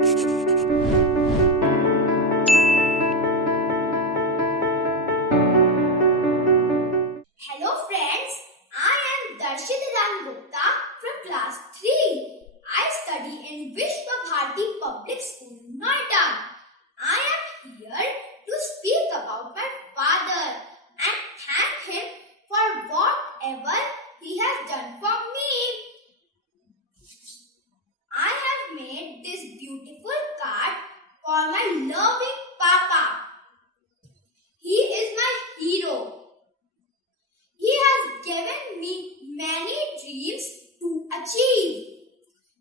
Hello friends, I am Darshit Idhant Gupta from class 3. I study in Vishwa Bharati Public School, Noida. I am here to speak about my father and thank him for whatever he has done for me. I have made this beautiful card for my loving Papa. He is my hero. He has given me many dreams to achieve.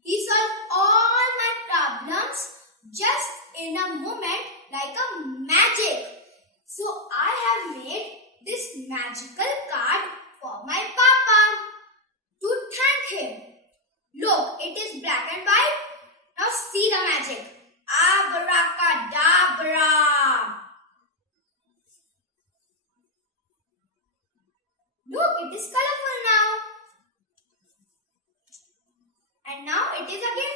He solved all my problems just in a moment like a magic. So I have made this magical card for my Papa to thank him. Look, it is black and white. Now see the magic. Abracadabra. Look, it is colorful now. And now it is again